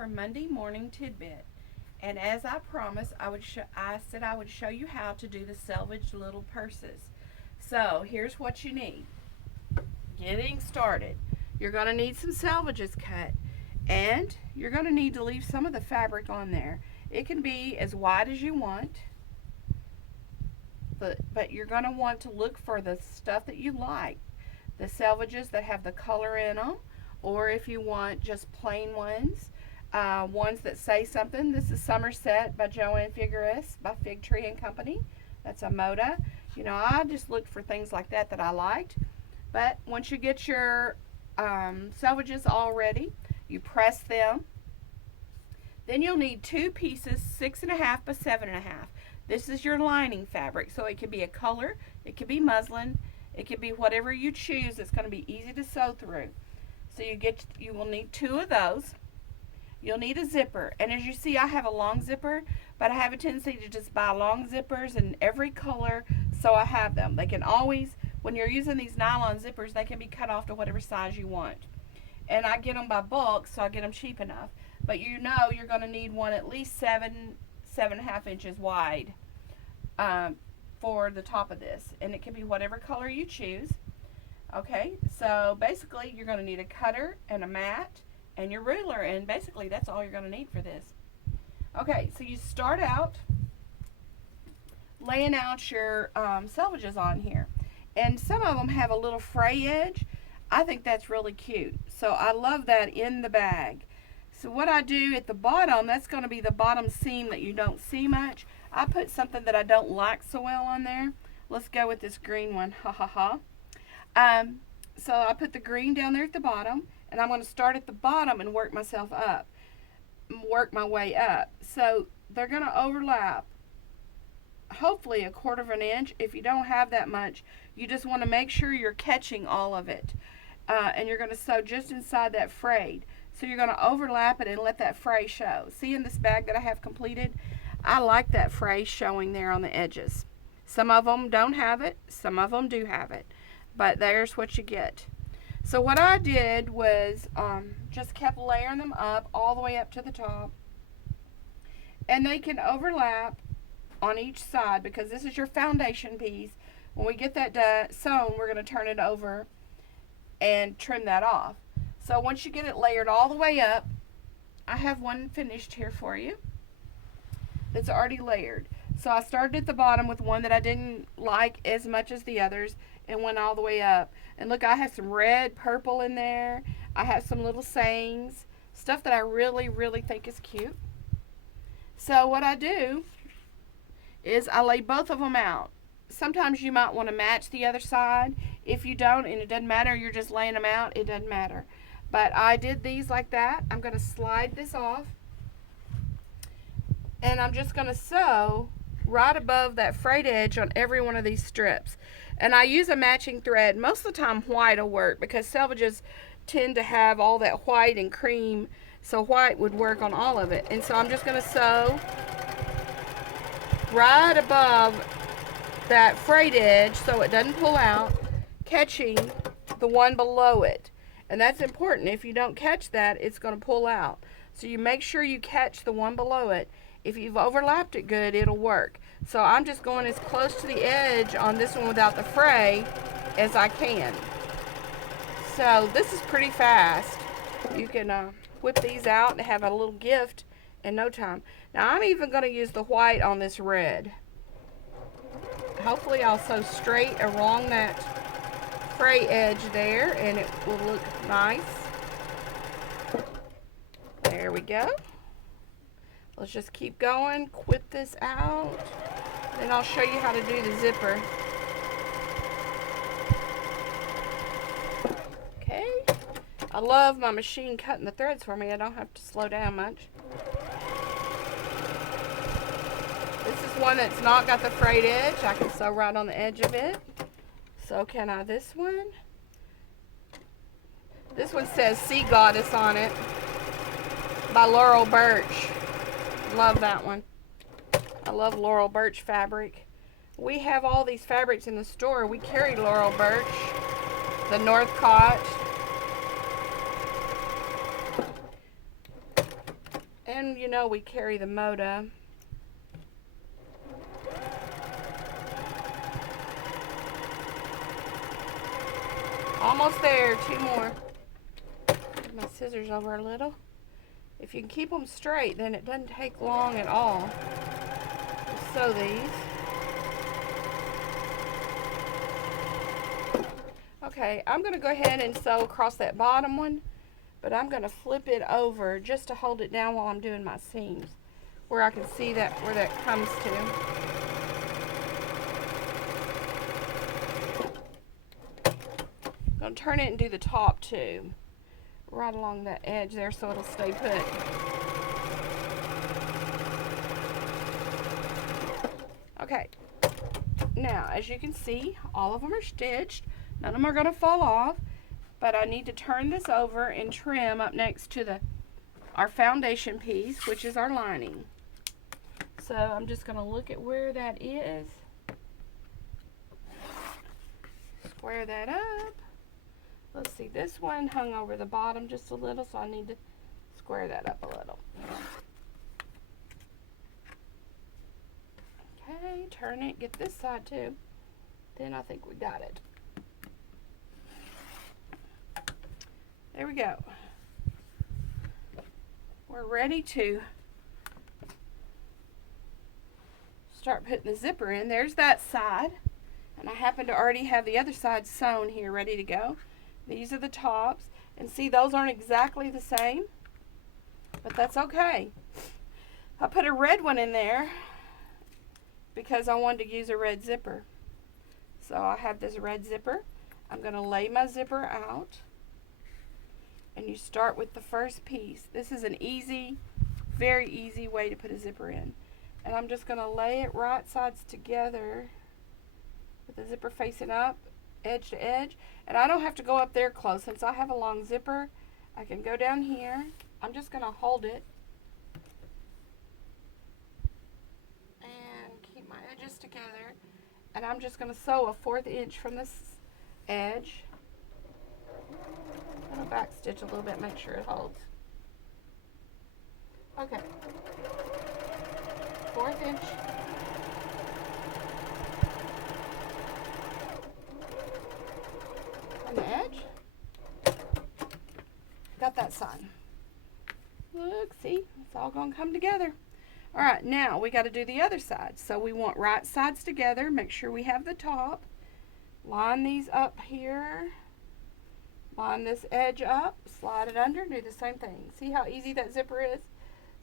for Monday Morning Tidbit. And as I promised, I said I would show you how to do the Salvage little purses. So here's what you need. Getting started. You're going to need some salvages cut, and you're going to need to leave some of the fabric on there. It can be as wide as you want, but you're going to want to look for the stuff that you like. The salvages that have the color in them, or if you want just plain ones, ones that say something. This is Somerset by Joanne Figueres by Fig Tree and Company. That's a Moda. You know, I just looked for things like that that I liked. But once you get your salvages all ready, you press them. Then you'll need two pieces, 6.5 by 7.5. This is your lining fabric, so it could be a color, it could be muslin, it could be whatever you choose. It's going to be easy to sew through. So you will need two of those. You'll need a zipper, and as you see, I have a long zipper, but I have a tendency to just buy long zippers in every color, so I have them. They can always, when you're using these nylon zippers, they can be cut off to whatever size you want. And I get them by bulk, so I get them cheap enough. But you know you're going to need one at least 7.5 inches wide for the top of this, and it can be whatever color you choose. Okay, so basically you're going to need a cutter and a mat and your ruler, and basically that's all you're going to need for this. Okay, so you start out laying out your salvages on here, and some of them have a little fray edge. I think that's really cute, so I love that in the bag. So what I do at the bottom, that's going to be the bottom seam that you don't see much. I put something that I don't like so well on there. Let's go with this green one, ha ha ha. So I put the green down there at the bottom, and I'm going to start at the bottom and work myself up, work my way up. So they're going to overlap hopefully 1/4 inch. If you don't have that much, you just want to make sure you're catching all of it, and you're going to sew just inside that frayed. So you're going to overlap it and let that fray show. See, in this bag that I have completed, I like that fray showing there on the edges. Some of them don't have it, some of them do have it, but there's what you get. So what I did was just kept layering them up all the way up to the top, and they can overlap on each side because this is your foundation piece. When we get that sewn, we're going to turn it over and trim that off. So once you get it layered all the way up, I have one finished here for you that's already layered. So I started at the bottom with one that I didn't like as much as the others and went all the way up. And look, I have some red, purple in there. I have some little sayings, stuff that I really, really think is cute. So what I do is I lay both of them out. Sometimes you might want to match the other side. If you don't, and it doesn't matter, you're just laying them out, it doesn't matter. But I did these like that. I'm going to slide this off, and I'm just going to sew right above that frayed edge on every one of these strips. And I use a matching thread. Most of the time white will work because salvages tend to have all that white and cream, so white would work on all of it. And so I'm just going to sew right above that frayed edge so it doesn't pull out, catching the one below it. And that's important. If you don't catch that, it's going to pull out. So you make sure you catch the one below it. If you've overlapped it good, it'll work. So I'm just going as close to the edge on this one without the fray as I can. So this is pretty fast. You can whip these out and have a little gift in no time. Now I'm even going to use the white on this red. Hopefully I'll sew straight along that fray edge there and it will look nice. There we go. Let's just keep going, quit this out, then I'll show you how to do the zipper. Okay, I love my machine cutting the threads for me. I don't have to slow down much. This is one that's not got the frayed edge. I can sew right on the edge of it. So can I this one? This one says Sea Goddess on it by Laurel Birch. Love that one. I love Laurel Birch fabric. We have all these fabrics in the store. We carry Laurel Birch, the Northcott. And you know we carry the motor. Almost there, 2 more. Move my scissors over a little. If you can keep them straight, then it doesn't take long at all to sew these. Okay, I'm going to go ahead and sew across that bottom one, but I'm going to flip it over just to hold it down while I'm doing my seams, where I can see that where that comes to. I'm going to turn it and do the top too, right along that edge there so it'll stay put. Okay, now as you can see, all of them are stitched. None of them are going to fall off, but I need to turn this over and trim up next to our foundation piece, which is our lining. So I'm just going to look at where that is. Square that up. Let's see, this one hung over the bottom just a little, so I need to square that up a little. Okay, turn it, get this side too. Then I think we got it. There we go. We're ready to start putting the zipper in. There's that side, and I happen to already have the other side sewn here ready to go. These are the tops, and see, those aren't exactly the same, but that's okay. I put a red one in there because I wanted to use a red zipper. So I have this red zipper. I'm going to lay my zipper out, and you start with the first piece. This is an easy, very easy way to put a zipper in. And I'm just going to lay it right sides together with the zipper facing up, edge to edge. And I don't have to go up there close. Since I have a long zipper, I can go down here. I'm just going to hold it and keep my edges together. And I'm just going to sew a 1/4 inch from this edge. I'm going to back stitch a little bit, make sure it holds. Okay. 1/4 inch. On the edge. Got that side. Look, see, it's all going to come together. All right, now we got to do the other side. So we want right sides together. Make sure we have the top. Line these up here. Line this edge up. Slide it under. Do the same thing. See how easy that zipper is?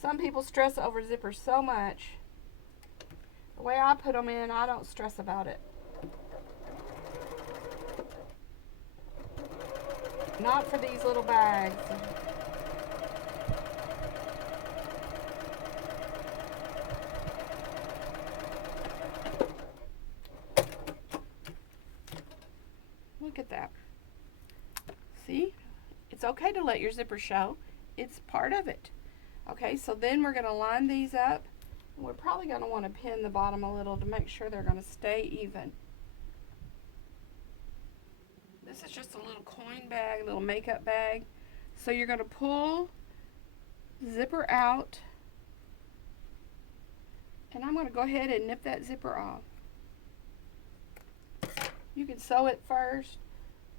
Some people stress over zippers so much. The way I put them in, I don't stress about it. Not for these little bags. Look at that. See? It's okay to let your zipper show. It's part of it. Okay, so then we're going to line these up. We're probably going to want to pin the bottom a little to make sure they're going to stay even. This is just a little coin bag, a little makeup bag. So you're going to pull the zipper out. And I'm going to go ahead and nip that zipper off. You can sew it first,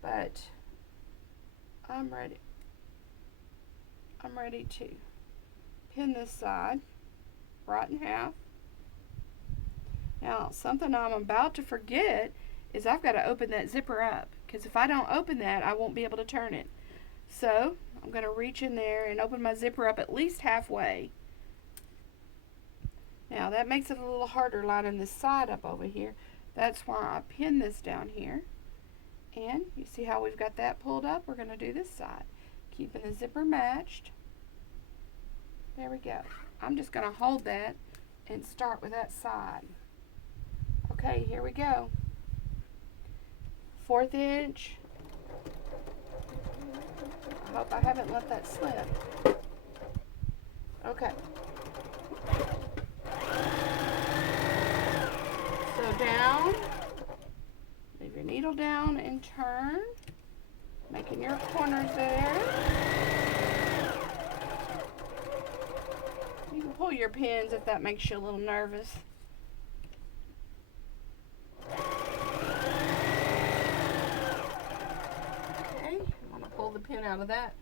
but I'm ready to pin this side right in half. Now, something I'm about to forget is I've got to open that zipper up, because if I don't open that, I won't be able to turn it. So I'm going to reach in there and open my zipper up at least halfway. Now that makes it a little harder lining this side up over here. That's why I pin this down here. And you see how we've got that pulled up? We're going to do this side, keeping the zipper matched. There we go. I'm just going to hold that and start with that side. Okay, here we go. 1/4 inch. I hope I haven't let that slip. Okay. So down, leave your needle down and turn, making your corners there. pull your pins if that makes you a little nervous. Okay, I'm going to pull the pin out of that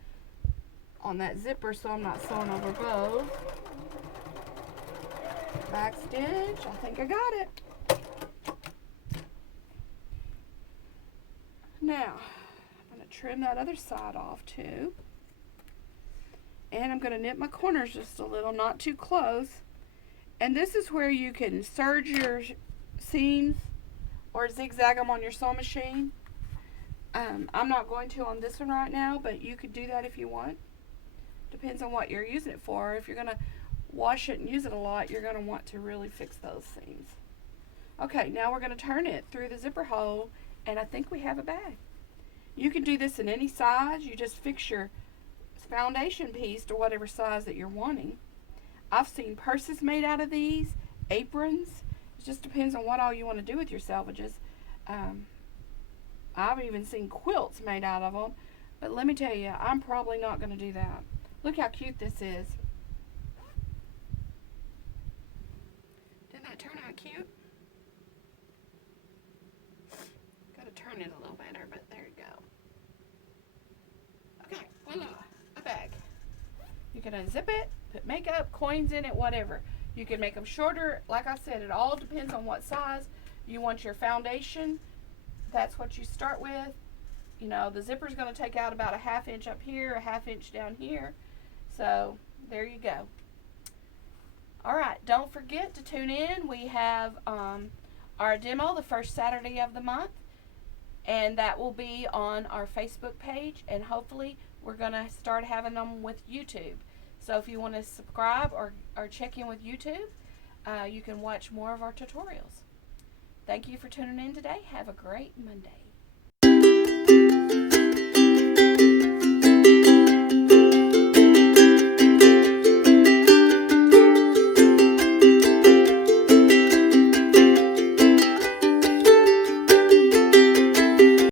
on that zipper so I'm not sewing over both. Back stitch, I think I got it. Now, I'm going to trim that other side off too. And I'm going to knit my corners just a little, not too close. And this is where you can serge your seams or zigzag them on your sewing machine. I'm not going to on this one right now, but you could do that if you want. Depends on what you're using it for. If you're going to wash it and use it a lot, you're going to want to really fix those seams. Okay, now we're going to turn it through the zipper hole, and I think we have a bag. You can do this in any size. You just fix your foundation piece to whatever size that you're wanting. I've seen purses made out of these, aprons. It just depends on what all you want to do with your salvages. I've even seen quilts made out of them, but let me tell you, I'm probably not going to do that. Look how cute this is. Didn't that turn out cute? Got to turn it a little better, but there you go. Okay, voila, a bag. You can unzip it, put makeup, coins in it, whatever. You can make them shorter. Like I said, it all depends on what size you want your foundation. That's what you start with. You know, the zipper is going to take out about a 1/2 inch up here, a 1/2 inch down here. So there you go. All right, don't forget to tune in. We have our demo the first Saturday of the month, and that will be on our Facebook page, and hopefully we're going to start having them with YouTube. So if you want to subscribe or check in with YouTube, you can watch more of our tutorials. Thank you for tuning in today. Have a great Monday.